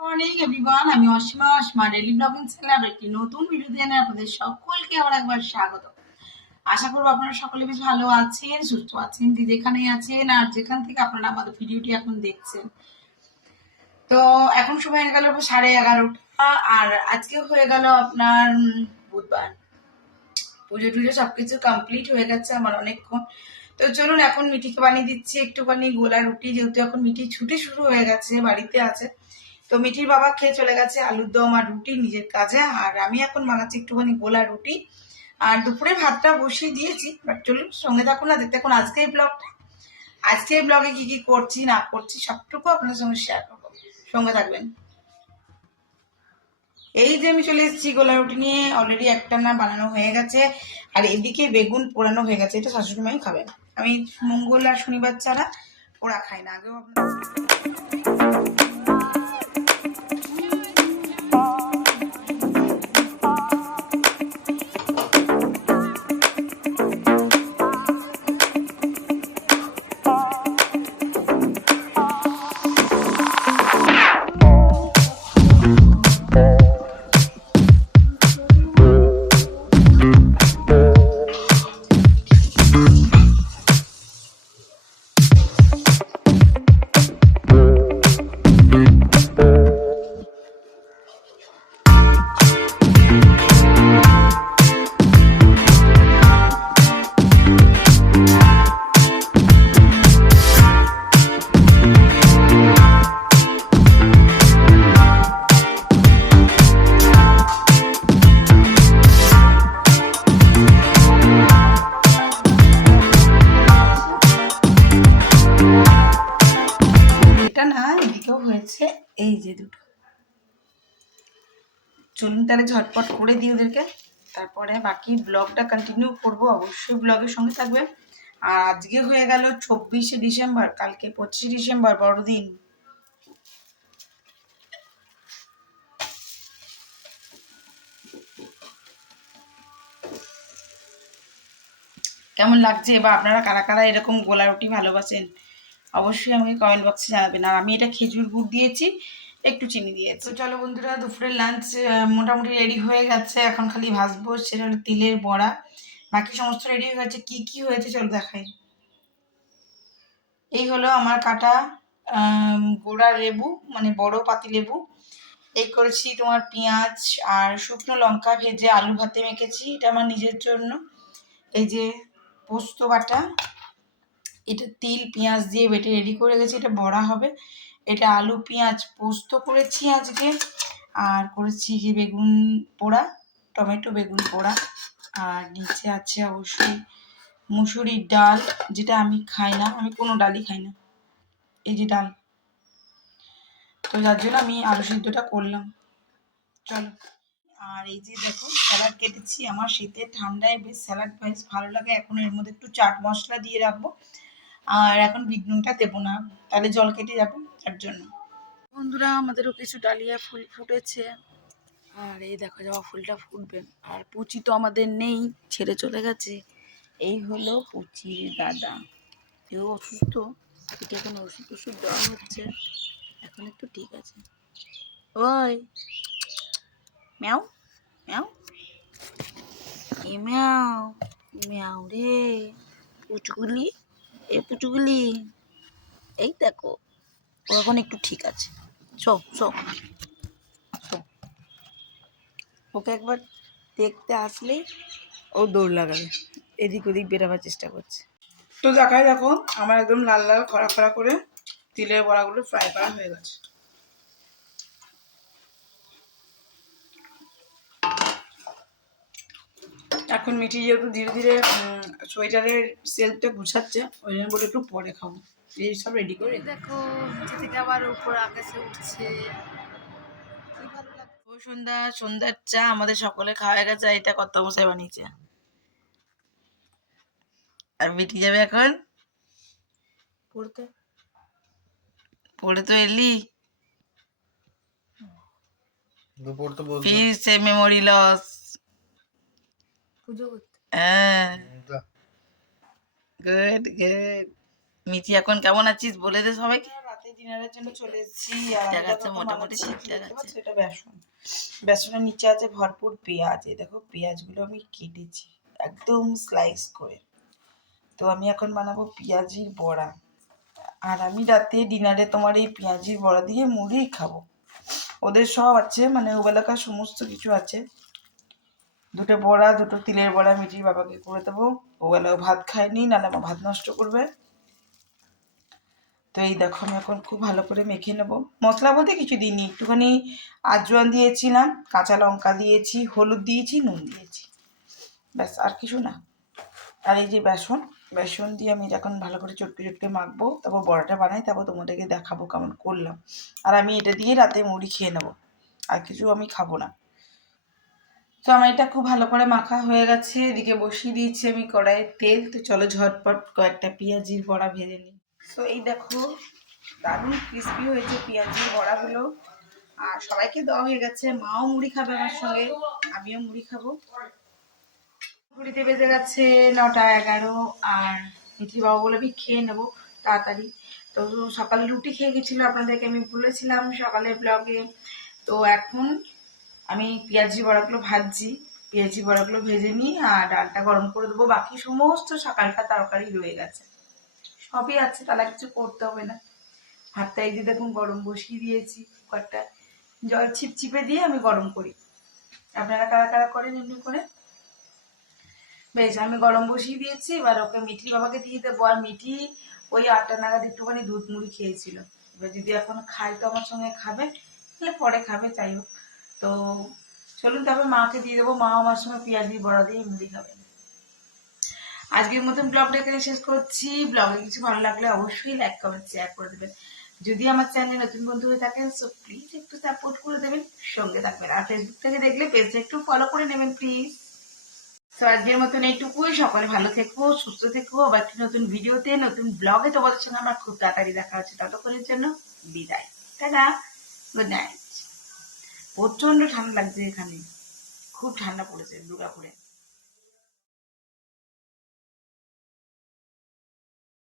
Morning everyone আমি Asima Asima daily blogging channel একটি নতুন ভিডিও দিয়ে আপনাদের সকলকে আবার একবার স্বাগত। আশা করব আপনারা সকলে বেশ ভালো আছেন, সুস্থ আছেন যে যেখানে আছেন, আর যেখান থেকে আপনারা আমাদের ভিডিওটি এখন দেখছেন। তো এখন সময় হয়ে গেল সাড়ে এগারোটা, আর আজকে হয়ে গেল আপনার বুধবার। পুজো টুজো সবকিছু কমপ্লিট হয়ে গেছে আমার অনেকক্ষণ। তো চলুন, এখন মিঠিকে বানিয়ে দিচ্ছি একটুখানি গোলা রুটি, যেহেতু এখন মিঠি ছুটি শুরু হয়ে গেছে, বাড়িতে আছে। তো মিঠির বাবা খেয়ে চলে গেছে, আলুর দম আর রুটি নিজের কাজে। আর আমি এখন বানাচ্ছি একটুখানি গোলা রুটি। আর দুপুরে ভাতটা বসিয়ে দিয়েছি বাট চলুন সঙ্গে থাকুন না, দেখতে এখন আজকে এই ব্লগটা আজকে এই ব্লগে কি কি করছি, না করছি, সবটুকু আপনাদের সঙ্গে শেয়ার করব। সঙ্গে থাকবেন। এই যে আমি চলে এসেছি গোলা রুটি নিয়ে অলরেডি একটা না বানানো হয়ে গেছে। আর এদিকে বেগুন পোড়ানো হয়ে গেছে, এটা শাশুড়ি মাই খাবেন আমি মঙ্গল আর শনিবার ছাড়া পোড়া খাই না, আগেও আপনার যে দুটো। চলুন তাহলে ঝটপট করে দিই ওদেরকে। তারপরে বাকি ব্লগটা কন্টিনিউ করব। অবশ্যই ব্লগের সঙ্গে থাকবে আর আজকে হয়ে গেল চব্বিশে ডিসেম্বর। কালকে পঁচিশে ডিসেম্বর, বড়দিন। কেমন লাগছে? বা আপনারা কারা কারা এরকম গোলা রুটি ভালোবাসেন? অবশ্যই আমাকে কমেন্ট বক্সে জানাবেন। আর আমি এটা খেজুর গুড় দিয়েছি। একটু চিনি দিয়েছি। তো চলো বন্ধুরা, দুপুরের লাঞ্চ মোটামুটি রেডি হয়ে গেছে। এখন খালি ভাজবো, সেটা তিলের বড়া। বাকি সমস্ত রেডি হয়ে গেছে। কি কি হয়েছে চলো দেখাই। এই হলো আমার কাটা গোড়া লেবু মানে বড় পাতি লেবু। এই করেছি তোমার পেঁয়াজ আর শুকনো লঙ্কা ভেজে আলু ভাতে মেখেছি। এটা আমার নিজের জন্য। এই যে পোস্ত বাটা, এটা তিল, পেঁয়াজ দিয়ে বেটে রেডি করে গেছি এটা বড়া হবে। এটা আলু, পেঁয়াজ পোস্ত করেছি আজকে। আর করেছি যে বেগুন পোড়া, টমেটো বেগুন পোড়া। আর নিচে আছে অবশ্যই মুসুরির ডাল, যেটা আমি খাই না। আমি কোনো ডালই খাই না। এই যে ডাল। তো যার জন্য আমি আলু সিদ্ধটা করলাম। চলো। আর এই যে দেখো, স্যালাড কেটেছি। আমার শীতের ঠান্ডায় বেশ স্যালাড বেশ ভালো লাগে। এখন এর মধ্যে একটু চাট মশলা দিয়ে রাখব। আর এখন বিট নুনটা দেবো না। তাহলে জল কেটে যাবে। তার জন্য। বন্ধুরা, আমাদেরও কিছু ডালিয়া ফুল ফুটেছে। আর এই দেখো যাওয়া ফুলটা ফুটবে। আর পুচি তো আমাদের নেই, ছেড়ে চলে গেছে। এই হলো পুচির দাদা কেউ অসুস্থ? একে এখন ওষুধ ওষুধ দেওয়া হচ্ছে। এখন একটু ঠিক আছে। ওই। ম্যাও ম্যাও। এ ম্যাও ম্যাও রে। পুচুগুলি, এ পুচুগুলি। এই দেখো। ও এখন একটু ঠিক আছে। চো চো চো ওকে একবার দেখতে আসলেই ও দৌড় লাগাবে। এদিক ওদিক বেরোবার চেষ্টা করছে। তো দেখায় দেখো, আমার একদম লাল লাল খরা খরা করে তিলের বড়াগুলো ফ্রাই করা হয়ে গেছে। এখন মিঠি যেহেতু ধীরে ধীরে সোয়েটারের সেলফটা গুছাচ্ছে। ওই জন্য বলে একটু পরে খাব। এই সব রেডি করে দেখো নিচে থেকে আবার উপর আকাশে উঠছে। সন্ধ্যা সন্ধ্যার চা আমাদের সকলে খাওয়া গেছে আর এটা কত মশাই বানিয়েছে। আর মিটি যাবে এখন? পড়তে? পড়ে তো এলি। দুপুর তো বলতো ফির সে মেমোরি লস পুজো করতে হ্যাঁ। গুড গুড মিঠি এখন কেমন আছিস? বলে দে সবাইকে। রাতে রাতে ডিনারের জন্য চলে এসেছি। আর মোটামুটি বানাচ্ছি, ঠিক কি দেখতে দেখাচ্ছে। পাচ্ছ? এটা বেসন। বেসনের নিচে আছে ভরপুর পেঁয়াজ। এই দেখো পেঁয়াজগুলো আমি কেটেছি একদম স্লাইস করে। তো আমি এখন বানাবো পেঁয়াজির বড়া। আর আমি রাতে ডিনারে তোমার এই পেঁয়াজির বড়া দিয়ে মুড়ি খাব। ওদের সব আছে মানে ওবেলাকার সমস্ত কিছু আছে। দুটো বড়া, দুটো তিলের বড়া মিটির বাবাকে করে দেবো। ও ও ভাত খায়নি, নাহলে আমার ভাত নষ্ট করবে। তো এই দেখো আমি এখন খুব ভালো করে মেখে নেব। মশলা বলতে কিছু দিইনি, একটুখানি আজওয়ান দিয়েছিলাম, কাঁচা লঙ্কা দিয়েছি, হলুদ দিয়েছি, নুন দিয়েছি। ব্যাস, আর কিছু না। আর এই যে বেসন বেসন দিয়ে আমি এখন ভালো করে চটকে চটকে মাখবো, তারপর বড়াটা বানাই, তারপর তোমাদেরকে দেখাবো কেমন করলাম। আর আমি এটা দিয়ে রাতে মুড়ি খেয়ে নেব। আর কিছু আমি খাব না। তো আমার এটা খুব ভালো করে মাখা হয়ে গেছে। এদিকে বসিয়ে দিয়েছি আমি কড়াইয়ে তেল। তো চলো ঝটপট কয়েকটা পেঁয়াজির বড়া ভেজে নিই। তো এই দেখো, দারুণ ক্রিস্পি হয়েছে পেঁয়াজির বড়াগুলো। আর সবাইকে দেওয়া হয়ে গেছে। মাও মুড়ি খাবে আমার সঙ্গে, আমিও মুড়ি খাব। ঘুরিতে বেজে গেছে নটা এগারো, আর মিঠি বাবু বলে আমি খেয়ে নেব তাড়াতাড়ি। তো সকালে রুটি খেয়ে গেছিল, আপনাদেরকে আমি বলেছিলাম সকালে ব্লগে তো এখন আমি পেঁয়াজি বড়াগুলো ভাজছি, পেঁয়াজি বড়াগুলো ভেজে নিই আর ডালটা গরম করে দেবো। বাকি সমস্ত সকালটা তরকারি রয়ে গেছে। সবই আছে, তাহলে কিছু করতে হবে না। ভাতটা এই যে দেখুন গরম বসিয়ে দিয়েছি কুকারটা জল ছিপছিপে দিয়ে আমি গরম করি। আপনারা কারা কারা করেন এমনি করে? বেশ, আমি গরম বসিয়ে দিয়েছি, এবার ওকে মিঠি বাবাকে দিয়ে দেবো। আর মিঠি ওই আটটা নাগাদ একটুখানি দুধ মুড়ি খেয়েছিল। এবার যদি এখন খাই তো আমার সঙ্গে খাবে, তাহলে পরে খাবে, যাই হোক। তো চলুন তবে মাকে দিয়ে দেবো। মা আমার সঙ্গে পেঁয়াজি বড়া দিয়ে মুড়ি খাবে। আজকের মতন ব্লগটা এখানে শেষ করছি। ব্লগে কিছু ভালো লাগলে অবশ্যই লাইক কমেন্ট শেয়ার করে দেবেন। যদি আমার চ্যানেলে নতুন বন্ধু হয়ে থাকেন সো প্লিজ একটু সাপোর্ট করে দেবেন, সঙ্গে থাকবেন। আর ফেসবুক থেকে দেখলে পেজটা একটু ফলো করে নেবেন প্লিজ তো আজকের মতন এইটুকুই। সকালে ভালো থেকো, সুস্থ থেকো। আবার একটি নতুন ভিডিওতে নতুন ব্লগে তোমাদের সঙ্গে আমার খুব তাড়াতাড়ি দেখা হচ্ছে। ততক্ষণের জন্য বিদায়। টাটা! গুড নাইট প্রচণ্ড ঠান্ডা লাগছে এখানে। খুব ঠান্ডা পড়েছে দুর্গাপুরে